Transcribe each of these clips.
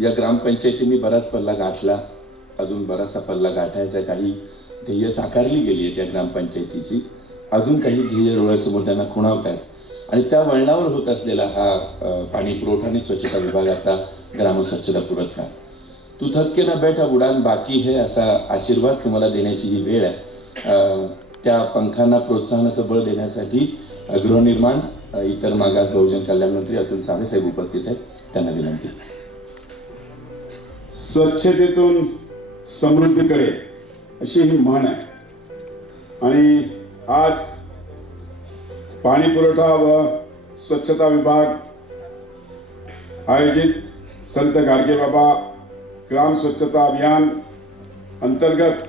या ग्रामपंचायतींनी बराच पल्ला गाठला. अजून बराचसा पल्ला गाठायचा काही ध्येय साकारली गेली आहेत या ग्रामपंचायतीची. अजून काही ध्येय डोळ्यासमोर त्यांना खुणावत आहेत. आणि त्या वळणावर होत असलेला हा पाणी पुरवठा आणि स्वच्छता विभागाचा ग्रामस्वच्छता पुरस्कार. तू थक्के न बैठा उडान बाकी है असा आशीर्वाद तुम्हाला देण्याची ही वेळ आहे. त्या पंखांना प्रोत्साहनाचं बळ देण्यासाठी गृहनिर्माण इतर मागास बहुजन कल्याण मंत्री अतुल सावे साहेब उपस्थित आहेत. त्यांना विनंती. स्वच्छतेतून समृद्धीकडे अशी ही म्हण आहे. आणि आज पाणी पुरवठा व स्वच्छता विभाग आयोजित संत गाडगेबाबा ग्राम स्वच्छता अभियान अंतर्गत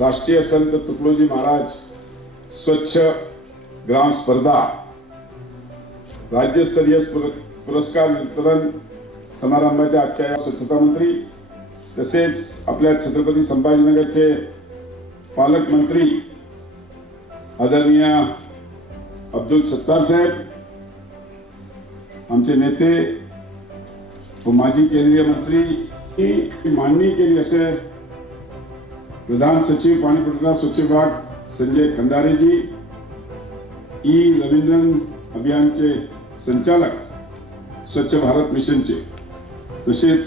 राष्ट्रीय संत तुकडोजी महाराज स्वच्छ ग्राम स्पर्धा राज्यस्तरीय पुर- पुरस्कार वितरण समारंभाच्या आजच्या या स्वच्छता मंत्री तसेच आपल्या छत्रपती संभाजीनगरचे पालकमंत्री आदरणीय अब्दुल सत्तार साहेब आमचे नेते व माजी केंद्रीय मंत्री मांडणी केली असे प्रधान सचिव पाणी पुरवठा स्वच्छ विभाग संजय खंदारेजी ई रवींद्रन अभियानचे संचालक स्वच्छ भारत मिशनचे तसेच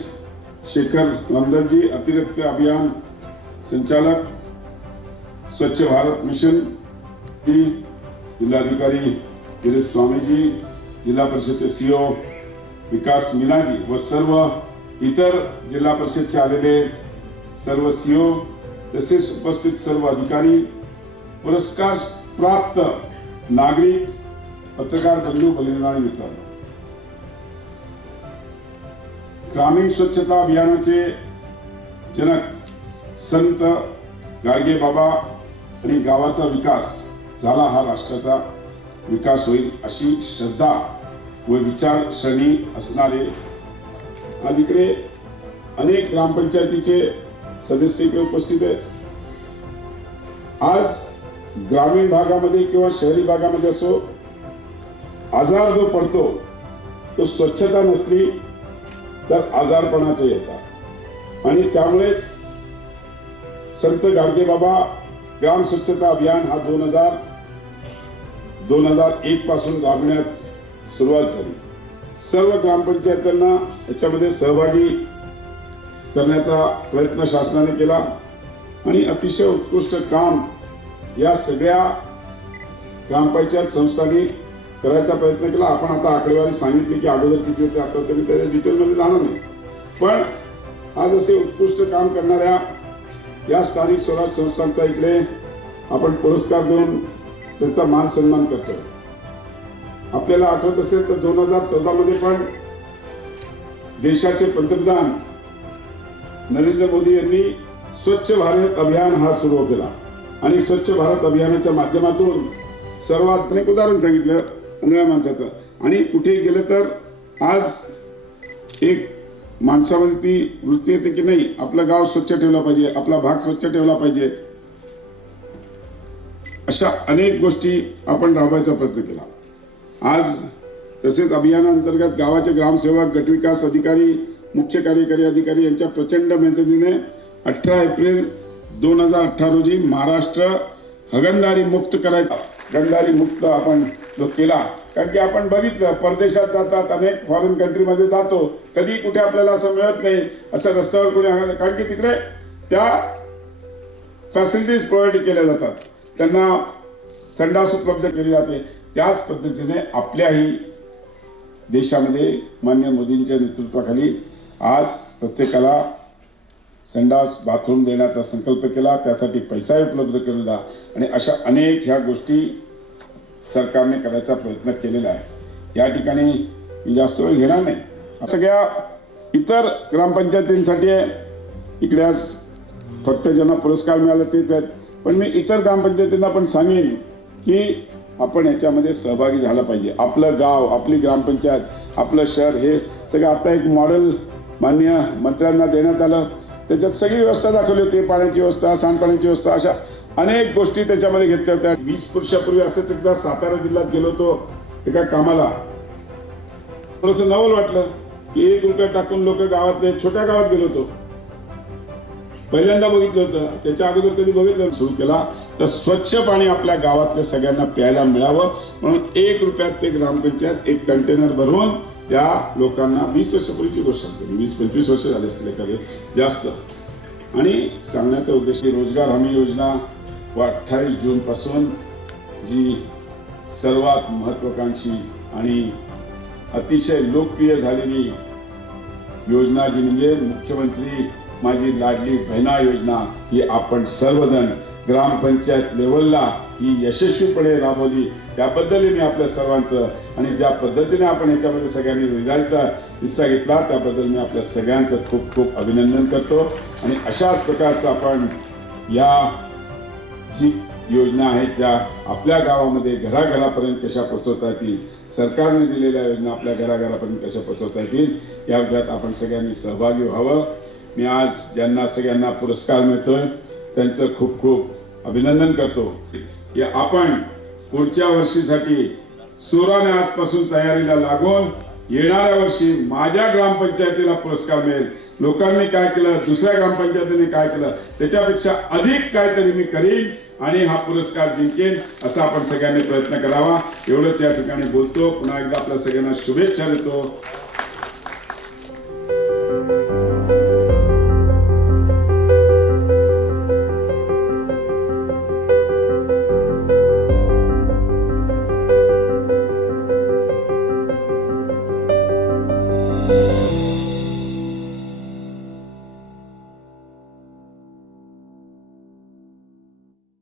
शेखर नंदनजी अतिरिक्त अभियान संचालक स्वच्छ भारत मिशन जिल्हाधिकारी दिलीप स्वामीजी जिल्हा परिषदचे सीओ विकास मीनाजी व सर्व इतर जिल्हा परिषदचे आलेले सर्व सीओ तसेच उपस्थित सर्व अधिकारी पुरस्कार प्राप्त नागरिक पत्रकार बंधू भगिनी मित्रांनो. ग्रामीण स्वच्छता अभियानाचे जनक संत गाडगे बाबा आणि गावाचा विकास झाला हा राष्ट्राचा विकास होईल अशी श्रद्धा व विचारसरणी असणारे आज इकडे अनेक ग्रामपंचायतीचे सदस्य इकडे उपस्थित आहेत. आज ग्रामीण भागामध्ये किंवा शहरी भागामध्ये असो आजार जो पडतो तो स्वच्छता नसली तर आजारपणाचे येतात. आणि त्यामुळेच संत गाडगे बाबा ग्राम स्वच्छता अभियान हा दोन हजार दोन हजार एक पासून राबण्यास सुरुवात झाली. सर्व ग्रामपंचायतांना याच्यामध्ये सहभागी करण्याचा प्रयत्न शासनाने केला. आणि अतिशय उत्कृष्ट काम या सगळ्या ग्रामपंचायत संस्थांनी करायचा प्रयत्न केला. आपण आता आकडेवारी सांगितली की अगोदर किती होते आता तरी त्या डिटेलमध्ये जाणार नाही. पण आज असे उत्कृष्ट काम करणाऱ्या या स्थानिक स्वराज संस्थांचा इकडे आपण पुरस्कार देऊन त्यांचा मान सन्मान करतोय. आपल्याला आठवत असेल तर दोन हजार चौदामध्ये पण देशाचे पंतप्रधान नरेंद्र मोदी यांनी स्वच्छ भारत अभियान हा सुरू केला. आणि स्वच्छ भारत अभियानाच्या माध्यमातून सर्वात अनेक उदाहरण सांगितलं. पंधरा माणसाचं. आणि कुठे गेलं तर आज एक माणसामध्ये ती वृत्ती येते की नाही आपलं गाव स्वच्छ ठेवला पाहिजे आपला भाग स्वच्छ ठेवला पाहिजे. अशा अनेक गोष्टी आपण राबवायचा प्रयत्न केला. आज तसेच अभियानांतर्गत गावाचे ग्रामसेवक गटविकास अधिकारी मुख्य कार्यकारी अधिकारी यांच्या प्रचंड मेहनतीने अठरा एप्रिल दोन हजार अठरा रोजी महाराष्ट्र हगणदारी मुक्त करायचा. गंधारी मुक्त आपण जो केला. कारण की आपण बघितलं परदेशात जातात अनेक फॉरेन कंट्रीमध्ये जातो. कधी कुठे आपल्याला असं मिळत नाही असं रस्त्यावर कोणी कारण की तिकडे त्या फॅसिलिटीज प्रोव्हाइड केल्या जातात. त्यांना संडास उपलब्ध केली जाते. त्याच पद्धतीने आपल्याही देशामध्ये मान्य मोदींच्या नेतृत्वाखाली आज प्रत्येकाला संडास बाथरूम देण्याचा संकल्प केला. त्यासाठी पैसाही उपलब्ध केलेला आणि अशा अनेक ह्या गोष्टी सरकारने करायचा प्रयत्न केलेला आहे. या ठिकाणी मी जास्त वेळ घेणार नाही. सगळ्या इतर ग्रामपंचायतींसाठी इकडे आज फक्त ज्यांना पुरस्कार मिळाला तेच आहेत. पण मी इतर ग्रामपंचायतींना पण सांगेन की आपण याच्यामध्ये सहभागी झाला पाहिजे. आपलं गाव आपली ग्रामपंचायत आपलं शहर हे सगळं आता एक मॉडेल मान्य मंत्र्यांना देण्यात आलं. त्याच्यात सगळी व्यवस्था दाखवली होती. पाण्याची व्यवस्था सांडपाण्याची व्यवस्था अशा अनेक गोष्टी त्याच्यामध्ये घेतल्या होत्या. वीस वर्षापूर्वी असंच एकदा सातारा जिल्ह्यात गेलो होतो एका कामाला. थोडंसं नवल वाटलं की एक रुपया टाकून लोक गावातले छोट्या गावात गेलो होतो. पहिल्यांदा बघितलं होतं. त्याच्या अगोदर कधी बघितलं सुरू केला. तर स्वच्छ पाणी आपल्या गावातल्या सगळ्यांना प्यायला मिळावं. म्हणून एक रुपयात ते ग्रामपंचायत एक कंटेनर भरवून त्या लोकांना वीस वर्षापूर्वीची गोष्ट असते. म्हणजे वीस पंचवीस वर्ष झाले असतील एखादे. जास्त. आणि सांगण्याचा उद्देश रोजगार हमी योजना व अठ्ठावीस जूनपासून जी सर्वात महत्वाकांक्षी आणि अतिशय लोकप्रिय झालेली योजना जी म्हणजे मुख्यमंत्री माझी लाडली बहिणा योजना ही आपण सर्वजण ग्रामपंचायत लेवलला ही यशस्वीपणे राबवली. त्याबद्दलही मी आपल्या सर्वांचं आणि ज्या पद्धतीने आपण याच्यामध्ये सगळ्यांनी रिझल्टचा हिस्सा घेतला त्याबद्दल मी आपल्या सगळ्यांचं खूप खूप अभिनंदन करतो. आणि अशाच प्रकारचं आपण या जी योजना आहेत ज्या आपल्या गावामध्ये घराघरापर्यंत कशा पोचवता येतील सरकारने दिलेल्या योजना आपल्या घराघरापर्यंत कशा पोचवता येतील या विषयात आपण सगळ्यांनी सहभागी व्हावं. मी आज ज्यांना सगळ्यांना पुरस्कार मिळतोय त्यांचं खूप खूप अभिनंदन करतो. की आपण पुढच्या वर्षीसाठी सुराने आजपासून तयारीला लागून येणाऱ्या वर्षी माझ्या ग्रामपंचायतीला पुरस्कार मिळेल लोकांनी काय केलं? दुसऱ्या ग्रामपंचायतीने काय केलं? त्याच्यापेक्षा अधिक काहीतरी मी करीन आणि हा पुरस्कार जिंकेन असा आपण सगळ्यांनी प्रयत्न करावा. एवढंच या ठिकाणी बोलतो. पुन्हा एकदा आपल्या सगळ्यांना शुभेच्छा देतो.